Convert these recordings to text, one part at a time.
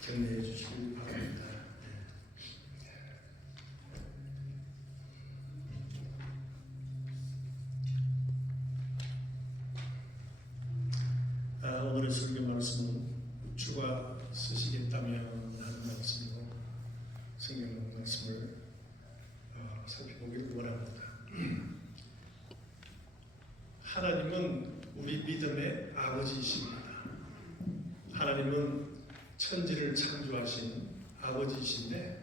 격려해 주시기 바랍니다. 오늘의 설교 말씀은 주가 쓰시겠다면 하는 말씀으로 성경 말씀을 살펴보기를 원합니다. 하나님은 우리 믿음의 아버지이십니다. 하나님은 천지를 창조하신 아버지이신데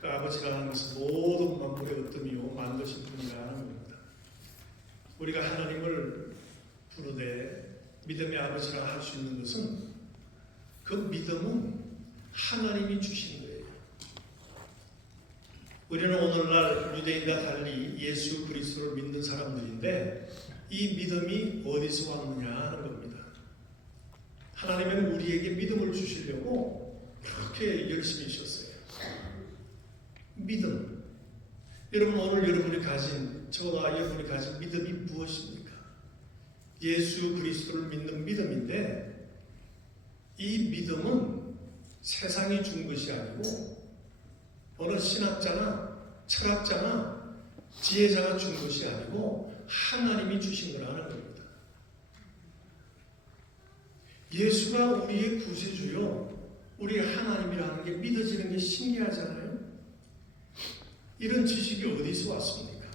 그 아버지라는 것은 모든 만물의 으뜸이요 만드신 분이라는 겁니다. 우리가 하나님을 부르되 믿음의 아버지라 할 수 있는 것은 그 믿음은 하나님이 주신 거예요. 우리는 오늘날 유대인과 달리 예수 그리스도를 믿는 사람들인데 이 믿음이 어디서 왔느냐 하는 겁니다. 하나님은 우리에게 믿음을 주시려고 그렇게 열심히 하셨어요. 믿음. 여러분 오늘 여러분이 가진 저와 여러분이 가진 믿음이 무엇입니까? 예수 그리스도를 믿는 믿음인데 이 믿음은 세상이 준 것이 아니고 어느 신학자나 철학자나 지혜자가 준 것이 아니고 하나님이 주신 거라는 겁니다. 예수가 우리의 구세주요 우리의 하나님이라는 게 믿어지는 게 신기하잖아요. 이런 지식이 어디서 왔습니까?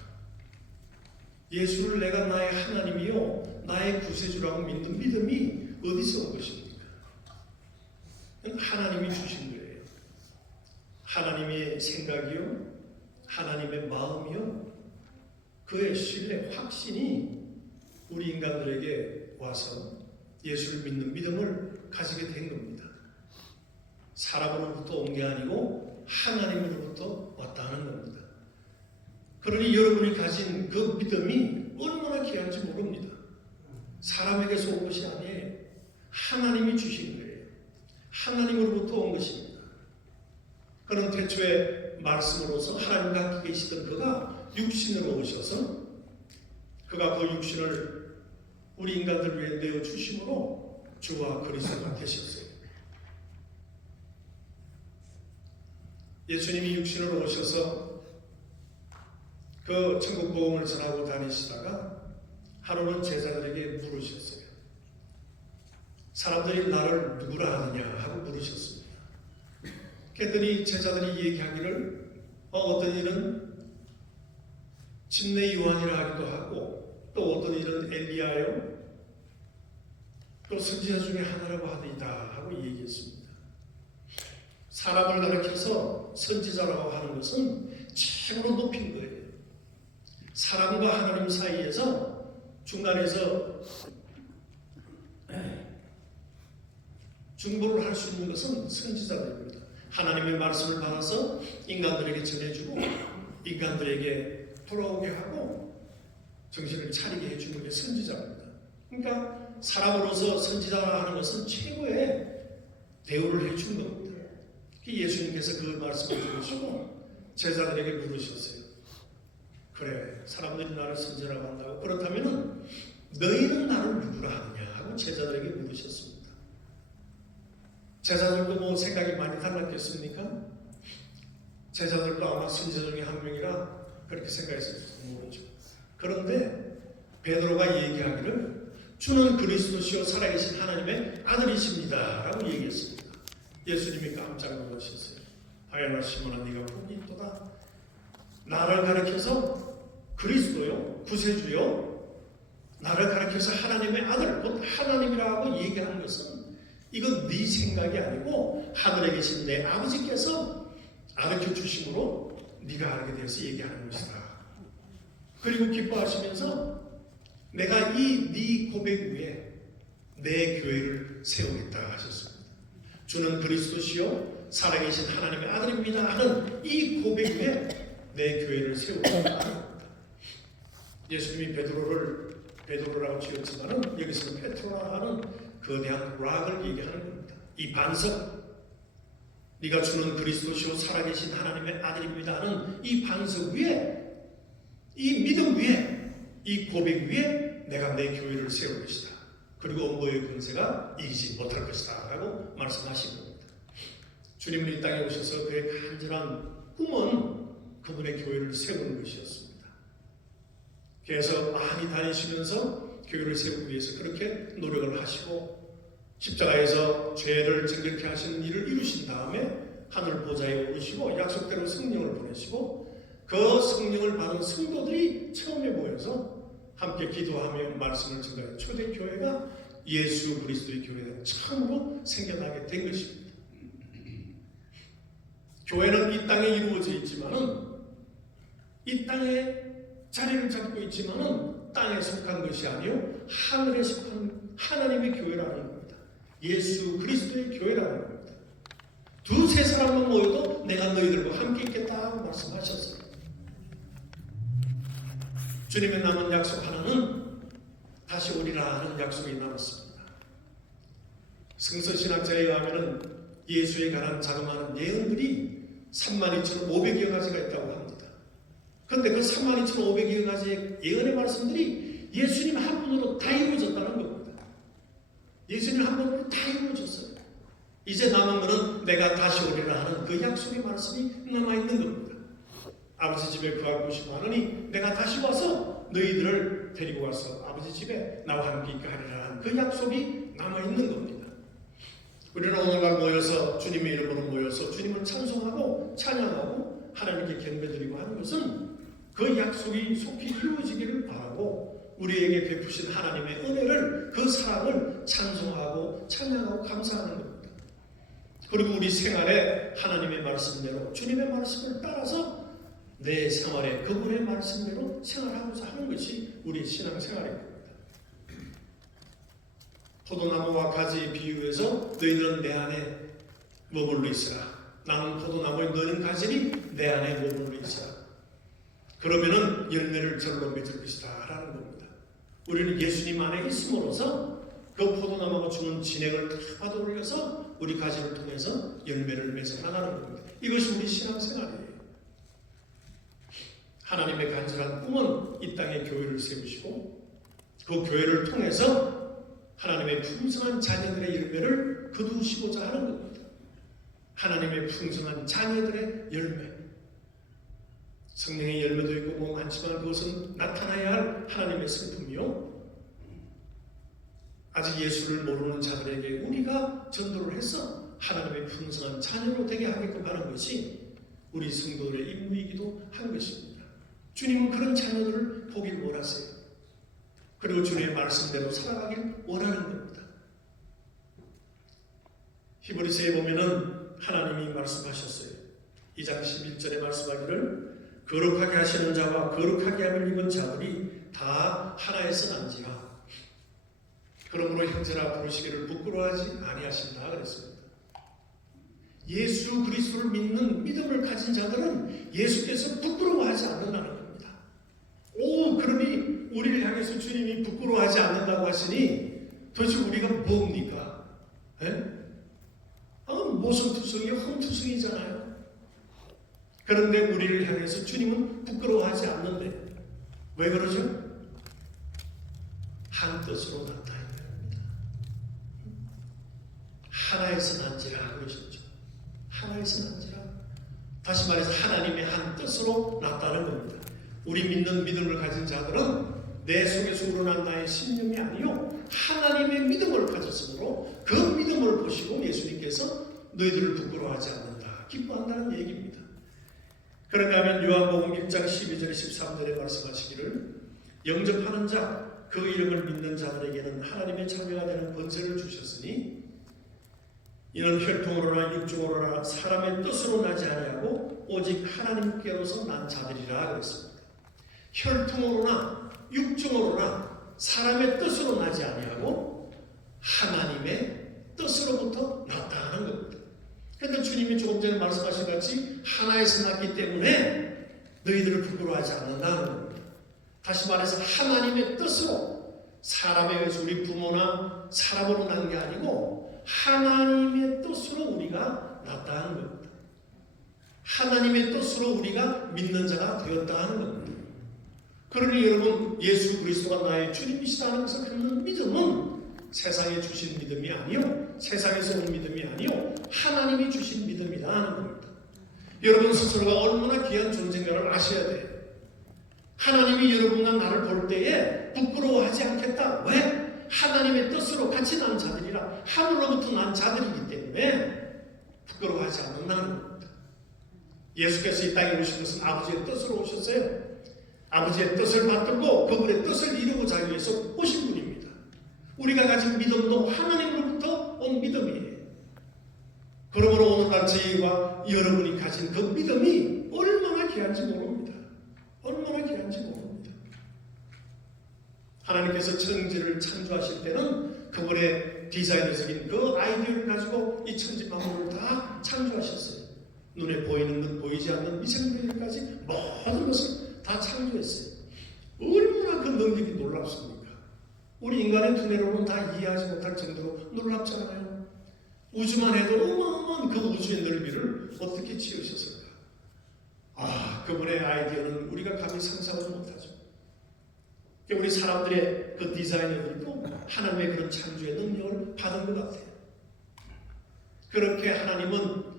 예수를 내가 나의 하나님이요 나의 구세주라고 믿는 믿음이 어디서 온 것입니까? 하나님이 주신 거예요. 하나님의 생각이요 하나님의 마음이요 그의 신뢰, 확신이 우리 인간들에게 와서 예수를 믿는 믿음을 가지게 된 겁니다. 사람으로부터 온 게 아니고 하나님으로부터 왔다는 겁니다. 그러니 여러분이 가진 그 믿음이 얼마나 귀한지 모릅니다. 사람에게서 온 것이 아니에요. 하나님이 주신 거예요. 하나님으로부터 온 것입니다. 그는 태초에 말씀으로서 하나님과 함께 계시던 그가 육신으로 오셔서 그가 그 육신을 우리 인간들 위해 내어 주심으로 주와 그리스도가 되셨어요. 예수님이 육신으로 오셔서 그 천국 복음을 전하고 다니시다가 하루는 제자들에게 물으셨어요. 사람들이 나를 누구라 하느냐 하고 물으셨습니다. 그랬더니 제자들이 얘기하기를 어떤 일은 진내 요한이라 하기도 하고 또 어떤 일은 엘리야요 또 선지자 중에 하나라고 하더이다 하고 얘기했습니다. 사람을 가리켜서 선지자라고 하는 것은 최고로 높인 거예요. 사람과 하나님 사이에서 중간에서 중보를 할 수 있는 것은 선지자들입니다. 하나님의 말씀을 받아서 인간들에게 전해주고 인간들에게 돌아오게 하고 정신을 차리게 해주는 게 선지자입니다. 그러니까 사람으로서 선지자라 하는 것은 최고의 대우를 해준 겁니다. 예수님께서 그 말씀을 들으시고 제자들에게 물으셨어요. 그래, 사람들이 나를 선지자라고 한다고 그렇다면 너희는 나를 누구라 하느냐 하고 제자들에게 물으셨습니다. 제자들도 뭐 생각이 많이 달랐겠습니까? 제자들도 아마 선지자 중에 한 명이라 그렇게 생각했을지 모르죠. 그런데 베드로가 얘기하기를 주는 그리스도시요 살아계신 하나님의 아들이십니다 라고 얘기했습니다. 예수님이 깜짝 놀라셨어요. 하야나 시몬아 네가 복이 있도다. 나를 가리켜서 그리스도요 구세주요 나를 가리켜서 하나님의 아들 곧 하나님이라고 얘기하는 것은 이건 네 생각이 아니고 하늘에 계신 내 아버지께서 가르쳐 주심으로 네가 알게 돼서 얘기하는 것이다. 그리고 기뻐하시면서 내가 이 네 고백 위에 내 교회를 세우겠다 하셨습니다. 주는 그리스도시요 살아계신 하나님의 아들입니다 하는 이 고백 위에 내 교회를 세우겠다. 예수님이 베드로라고 지었지만은 여기서는 페트로라 하는 거대한 락을 얘기하는 겁니다. 이 반석, 네가 주는 그리스도시요 살아계신 하나님의 아들입니다 하는 이 반석 위에, 이 믿음 위에, 이 고백 위에 내가 내 교회를 세울 것이다. 그리고 음부의 권세가 이기지 못할 것이다 라고 말씀하신 겁니다. 주님은 이 땅에 오셔서 그의 간절한 꿈은 그분의 교회를 세우는 것이었습니다. 그래서 많이 다니시면서 교회를 세우기 위해서 그렇게 노력을 하시고 십자가에서 죄를 정결케 하시는 일을 이루신 다음에 하늘 보좌에 오르시고 약속대로 성령을 보내시고 그 성령을 받은 성도들이 처음에 모여서 함께 기도하며 말씀을 전하는 초대교회가 예수 그리스도의 교회가 처음으로 생겨나게 된 것입니다. 교회는 이 땅에 이루어져 있지만은 이 땅에 자리를 잡고 있지만은 땅에 속한 것이 아니요 하늘에 속한 하나님의 교회라는 겁니다. 예수 그리스도의 교회라는 겁니다. 두세 사람만 모여도 내가 너희들과 함께 있겠다고 말씀하셨어요. 주님의 남은 약속 하나는 다시 오리라 하는 약속이 남았습니다. 성서신학자에 의하면 예수에 관한 자그마한 예언들이 32,500여 가지가 있다고 합니다. 그런데 그 32,500여 가지의 예언의 말씀들이 예수님 한 분으로 다 이루어졌다는 겁니다. 예수님 한 분으로 다 이루어졌어요. 이제 남은 것은 내가 다시 오리라 하는 그 약속의 말씀이 남아있는 겁니다. 아버지 집에 거할 곳이 많으니 내가 다시 와서 너희들을 데리고 와서 아버지 집에 나와 함께 있게 하리라 하는 그 약속이 남아있는 겁니다. 우리는 오늘날 모여서 주님의 이름으로 모여서 주님을 찬송하고 찬양하고 하나님께 경배드리고 하는 것은 그 약속이 속히 이루어지기를 바라고 우리에게 베푸신 하나님의 은혜를 그 사랑을 찬송하고 찬양하고 감사하는 겁니다. 그리고 우리 생활에 하나님의 말씀대로 주님의 말씀을 따라서 내 생활에 그분의 말씀대로 생활하고자 하는 것이 우리의 신앙생활입니다. 포도나무와 가지에 비유해서 너희들은 내 안에 머물러 있으라. 나는 포도나무에 너는 가지니 내 안에 머물러 있으라. 그러면은 열매를 절로 맺을 것이다 라는 겁니다. 우리는 예수님 안에 있음으로써 그 포도나무가 주는 진액을 다 받아 올려서 우리 가지를 통해서 열매를 맺어 나가는 겁니다. 이것이 우리 신앙생활이에요. 하나님의 간절한 꿈은 이 땅에 교회를 세우시고 그 교회를 통해서 하나님의 풍성한 자녀들의 열매를 거두시고자 하는 겁니다. 하나님의 풍성한 자녀들의 열매. 성령의 열매도 있고 뭐 많지만 그것은 나타나야 할 하나님의 성품이요. 아직 예수를 모르는 자들에게 우리가 전도를 해서 하나님의 풍성한 자녀로 되게 하게끔 하는 것이 우리 성도들의 임무이기도 한 것입니다. 주님은 그런 자녀들을 보길 원하세요. 그리고 주님의 말씀대로 살아가길 원하는 겁니다. 히브리서에 보면은 하나님이 말씀하셨어요. 2장 11절에 말씀하기를 거룩하게 하시는 자와 거룩하게 함을 입은 자들이 다 하나에서 난지라. 그러므로 형제라 부르시기를 부끄러워하지 아니하신다 그랬습니다. 예수 그리스도를 믿는 믿음을 가진 자들은 예수께서 부끄러워하지 않는다는 겁니다. 그러니 우리를 향해서 주님이 부끄러워하지 않는다고 하시니 도대체 우리가 뭡니까? 모성투성이 흠투성이잖아요. 그런데 우리를 향해서 주님은 부끄러워하지 않는데 왜 그러죠? 한 뜻으로 나타나야 됩니다. 하나에서 난지라 그러셨죠. 하나에서 난지라. 다시 말해서 하나님의 한 뜻으로 났다는 겁니다. 우리 믿는 믿음을 가진 자들은 내 속에서 우러난 나의 신념이 아니요 하나님의 믿음을 가졌으므로 그 믿음을 보시고 예수님께서 너희들을 부끄러워하지 않는다, 기뻐한다는 얘기입니다. 그런가 하면 요한복음 1장 12절 13절에 말씀하시기를 영접하는 자, 그 이름을 믿는 자들에게는 하나님의 자녀가 되는 권세를 주셨으니 이는 혈통으로나 육종으로나 사람의 뜻으로 나지 아니하고 오직 하나님께로서 난 자들이라 그랬습니다. 혈통으로나 육종으로나 사람의 뜻으로 나지 아니하고 하나님의 뜻으로부터 났다는 겁니다. 그런데 주님이 조금 전에 말씀하신 같이 하나에서 났기 때문에 너희들을 부끄러워하지 않는다는 겁니다. 다시 말해서 하나님의 뜻으로 사람에 의해서 우리 부모나 사람으로 난 게 아니고 하나님의 뜻으로 우리가 났다는 겁니다. 하나님의 뜻으로 우리가 믿는 자가 되었다는 겁니다. 그러니 여러분 예수 그리스도가 나의 주님이시다는 것을 갖는 믿음은 세상에 주신 믿음이 아니요, 세상에서 온 믿음이 아니요, 하나님이 주신 믿음이다 하는 겁니다. 여러분 스스로가 얼마나 귀한 존재인가를 아셔야 돼요. 하나님이 여러분과 나를 볼 때에 부끄러워하지 않겠다. 왜? 하나님의 뜻으로 같이 난 자들이라, 하늘로부터 난 자들이기 때문에 부끄러워하지 않는다는 겁니다. 예수께서 이 땅에 오신 것은 아버지의 뜻으로 오셨어요. 아버지의 뜻을 받들고 그분의 뜻을 이루고자 하기 위해서 오신 분입니다. 우리가 가진 믿음도 하나님으로부터 온 믿음이에요. 그러므로 오늘날 저희와 여러분이 가진 그 믿음이 얼마나 귀한지 모릅니다. 얼마나 귀한지 모릅니다. 하나님께서 천지를 창조하실 때는 그분의 디자인적인 그 아이디어를 가지고 이 천지 만물을 다 창조하셨어요. 눈에 보이는 것, 보이지 않는 미생물까지 모든 것을 다 창조했어요. 얼마나 그 능력이 놀랍습니까? 우리 인간의 두뇌로는 다 이해하지 못할 정도로 놀랍잖아요. 우주만 해도 어마어마한 그 우주의 넓이를 어떻게 지으셨을까? 그분의 아이디어는 우리가 감히 상상하지 못하죠. 우리 사람들의 그 디자이너들도 하나님의 그런 창조의 능력을 받은 것 같아요. 그렇게 하나님은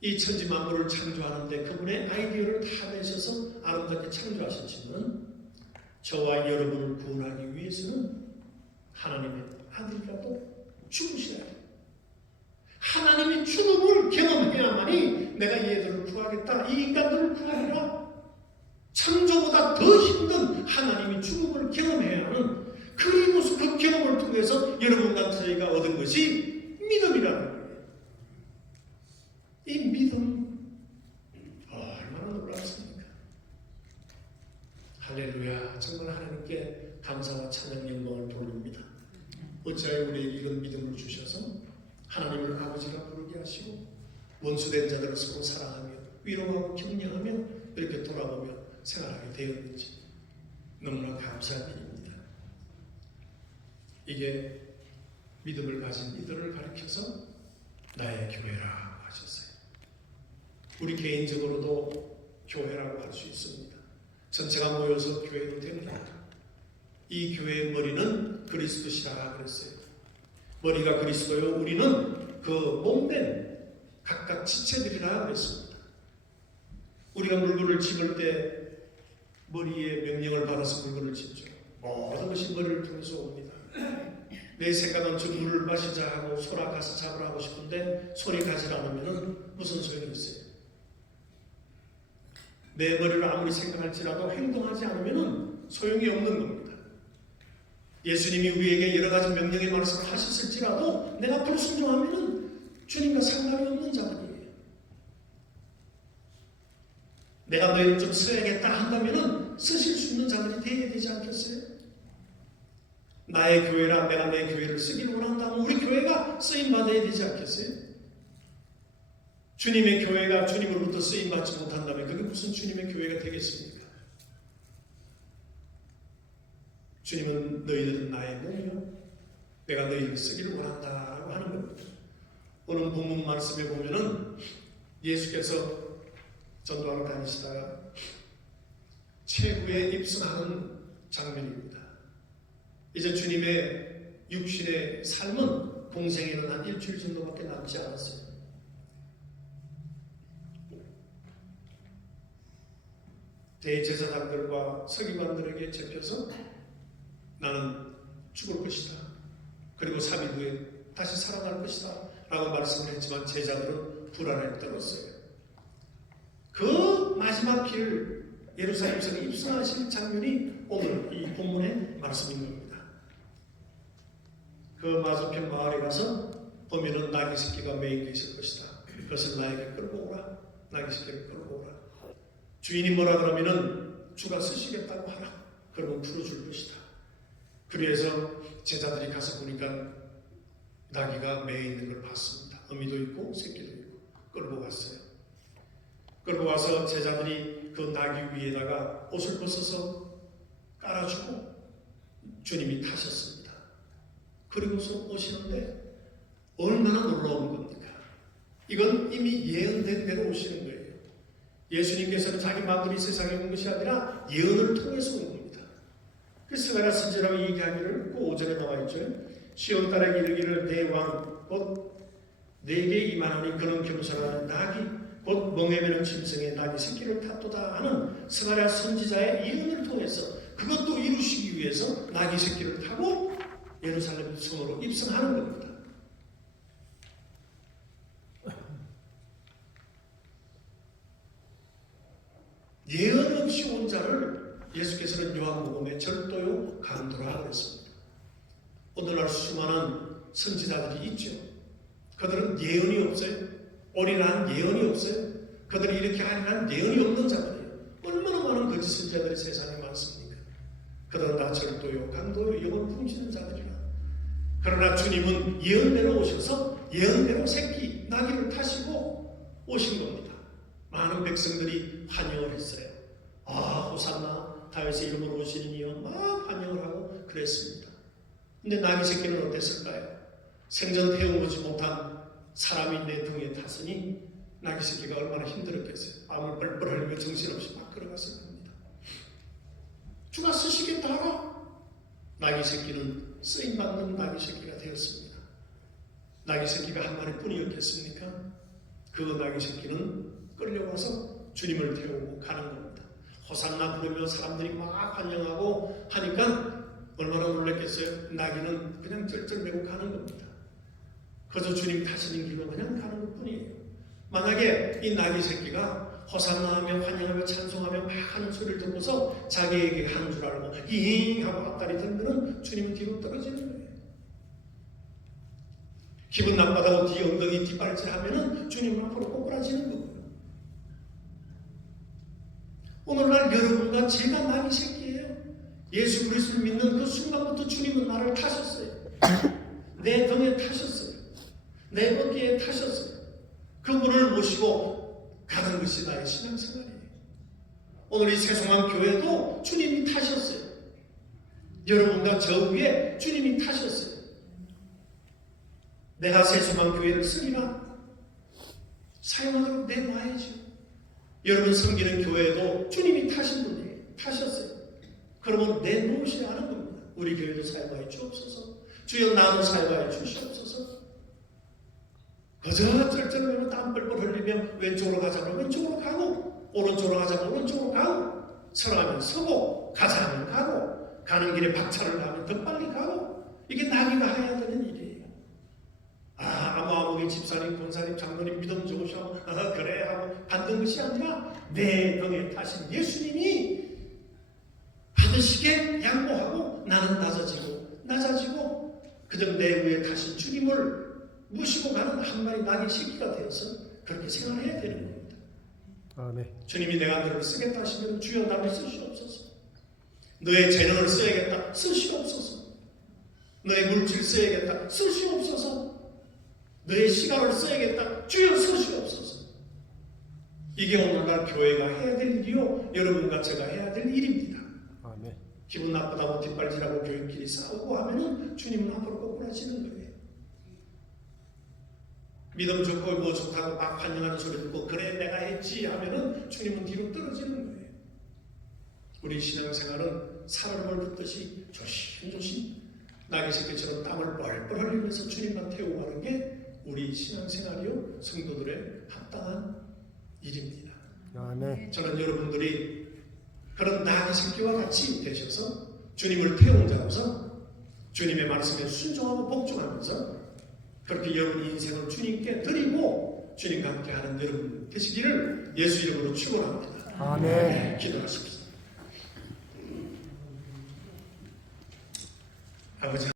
이 천지 만물을 창조하는데 그분의 아이디어를 다 내셔서 아름답게 창조하셨지만 저와 여러분을 구원하기 위해서는 하나님의 아들이라도 죽으셔야 해요. 하나님이 죽음을 경험해야만이 내가 얘들을 구하겠다, 이 인간들을 구하리라. 창조보다 더 힘든 하나님이 죽음을 경험해야 하는 그 경험을 통해서 여러분과 저희가 얻은 것이 믿음이라는 거예요. 이 믿음 얼마나 놀랍습니까? 할렐루야. 정말 하나님께 감사와 찬양 영광을 돌립니다. 어찌하여 우리에게 이런 믿음을 주셔서 하나님을 아버지라 부르게 하시고 원수된 자들을 서로 사랑하며 위로하고 격려하며 이렇게 돌아보며 생활하게 되었는지 너무나 감사한 일입니다. 이게 믿음을 가진 이들을 가리켜서 나의 교회라 하셨어요. 우리 개인적으로도 교회라고 할 수 있습니다. 전체가 모여서 교회도 됩니다. 이 교회의 머리는 그리스도시라 그랬어요. 머리가 그리스도요, 우리는 그 몸된 각각 지체들이라 그랬습니다. 우리가 물건을 집을 때 머리에 명령을 받아서 물건을 짓죠. 모든 것이 머리를 통해서 옵니다. 내 생각은 저 물을 마시자 하고 소라 가서 잡으라 하고 싶은데 손이 가지 않으면 무슨 소용이 있어요? 내 머리를 아무리 생각할지라도 행동하지 않으면 소용이 없는 겁니다. 예수님이 우리에게 여러 가지 명령의 말씀을 하셨을지라도 내가 불순종하면 주님과 상관이 없는 자들이에요. 내가 너희를 좀 써야겠다 한다면 쓰실 수 있는 자들이 되어야 되지 않겠어요? 나의 교회라 내가 내 교회를 쓰기를 원한다면 우리 교회가 쓰임받아야 되지 않겠어요? 주님의 교회가 주님으로부터 쓰임받지 못한다면 그게 무슨 주님의 교회가 되겠습니까? 주님은 너희들은 나의 몸이요 내가 너희를 쓰기를 원한다라고 하는 겁니다. 오늘 본문 말씀에 보면은 예수께서 전도하러 다니시다가 체구에 입성하는 장면입니다. 이제 주님의 육신의 삶은 공생에는 한 일주일 정도밖에 남지 않았어요. 대제사장들과 서기관들에게 잡혀서 나는 죽을 것이다. 그리고 3일 후에 다시 살아날 것이다. 라고 말씀을 했지만 제자들은 불안에 떨었어요. 그 마지막 길 예루살렘에서 입성하실 장면이 오늘 이 본문의 말씀인 겁니다. 그 맞은편 마을에 가서 보면은 나귀 새끼가 매여 있을 것이다. 그것을 나에게 끌고 오라. 나귀 새끼를 끌고 오라. 주인이 뭐라 그러면은 주가 쓰시겠다고 하라. 그러면 풀어줄 것이다. 그래서 제자들이 가서 보니까 나귀가 매여 있는 걸 봤습니다. 어미도 있고 새끼도 있고 끌고 갔어요. 끌고 와서 제자들이 그 나귀 위에다가 옷을 벗어서 깔아주고 주님이 타셨습니다. 그리고서 오시는데 얼마나 놀라운 겁니까? 이건 이미 예언된 대로 오시는 거예요. 예수님께서는 자기 마음대로 세상에 온 것이 아니라 예언을 통해서 온 겁니다. 그래서 내가 선지라고 얘기하기를 그 오전에 나와 있죠. 시온 딸에게 이르기를 내 왕 곧 내게 이만하니 그는 겸손하는 낙이 곧 멍에 매는 짐승의 낙이 새끼를 탔도다 하는 스가랴 선지자의 예언을 통해서 그것도 이루시기 위해서 낙이 새끼를 타고 예루살렘 성으로 입성하는 겁니다. 예언 없이 온 자를 예수께서는 요한복음에 절도요 강도라 그랬습니다. 오늘날 수많은 선지자들이 있죠. 그들은 예언이 없어요. 올인한 예언이 없어요. 그들이 이렇게 하리라는 예언이 없는 자들이에요. 얼마나 많은 거짓 선지자들이 세상에 많습니까? 그들은 다 절도요 강도요 영을 품시는 자들이라. 그러나 주님은 예언대로 오셔서 예언대로 새끼 나귀를 타시고 오신 겁니다. 많은 백성들이 환영을 했어요. 아, 호산나 다윗의 이름으로 오시는 이여 막 환영을 하고 그랬습니다. 근데 나귀 새끼는 어땠을까요? 생전 태워보지 못한 사람이 내 등에 탔으니 나귀 새끼가 얼마나 힘들었겠어요. 마음을 뻘뻘 흘리며 정신없이 막 걸어갔을 겁니다. 주가 쓰시겠다 하라. 나귀 새끼는 쓰임받는 나귀 새끼가 되었습니다. 나귀 새끼가 한 마리뿐이었겠습니까? 그 나귀 새끼는 끌려와서 주님을 태우고 가는 겁니다. 호산나 부르며 사람들이 막 환영하고 하니까 얼마나 놀랐겠어요? 나귀는 그냥 쩔쩔매고 가는 겁니다. 그저 주님 타시는 길로 그냥 가는 것뿐이에요. 만약에 이 나귀 새끼가 호산나하며 환영하며 찬송하며 막 하는 소리를 듣고서 자기에게 하는 줄 알고 잉 하고 앞다리 들면 주님은 뒤로 떨어지는 거예요. 기분 나빠다고 뒤 엉덩이 뒷발질 하면은 주님은 앞으로 꼬꾸라지는 거예요. 오늘날 여러분과 제가 나귀 새끼예요. 예수 그리스도를 믿는 그 순간부터 주님은 나를 타셨어요. 내 등에 타셨어요. 내 어깨에 타셨어요. 그분을 모시고 가는 것이 나의 신앙생활이에요. 오늘 이 세송한 교회도 주님이 타셨어요. 여러분과 저 위에 주님이 타셨어요. 내가 세송한 교회를 쓰리라 사용하도록 내놔야죠. 여러분 섬기는 교회도 주님이 타신 분이에요. 타셨어요. 그러면 내놓으셔야 하는 겁니다. 우리 교회도 사용하여 주옵소서. 주여 나도 사용하여 주시옵소서. 그저 쩔쩔매며 땀 뻘뻘 흘리며 왼쪽으로 가자면 왼쪽으로 가고 오른쪽으로 가자면 오른쪽으로 가고 서라면 서고 가자면 가고 가는 길에 박차를 하면 더 빨리 가고 이게 나귀가 해야 되는 일이에요. 아무개 집사님, 권사님, 장로님 믿음 좋으셔 그래 하고 받는 것이 아니라 내 등에 타신 예수님이 받으시게 양보하고 나는 낮아지고 그저 내 위에 타신 주님을 모시고 가는 한 마리 나귀 새끼가 되어서 그렇게 생활해야 되는 겁니다. 네. 주님이 내가 너를 쓰겠다 하시면 주여 나를 쓰시옵소서. 너의 재능을 써야겠다 쓰시옵소서. 너의 물질 써야겠다 쓰시옵소서. 너의 시간을 써야겠다 주여 쓰시옵소서. 이게 오늘날 교회가 해야 될 일이요 여러분과 제가 해야 될 일입니다. 아멘. 기분 나쁘다고 뒷발질하고 교회끼리 싸우고 하면은 주님은 앞으로 꼬꾸라지는 거예요. 믿음 좋고 뭐 좋다고 막 환영하는 소리 듣고 그래 내가 했지 하면은 주님은 뒤로 떨어지는 거예요. 우리 신앙생활은 살얼음을 붓듯이 조심조심 나귀 새끼처럼 땀을 뻘뻘 흘리면서 주님만 태우고 가는 게 우리 신앙생활이요 성도들의 합당한 일입니다. 아멘. 저는 여러분들이 그런 나귀 새끼와 같이 되셔서 주님을 태운 자로서 주님의 말씀에 순종하고 복종하면서 그렇게 여러분 인생을 주님께 드리고 주님과 함께하는 여러분 되시기를 예수 이름으로 축원합니다. 아멘. 기도하십시오. 아버지.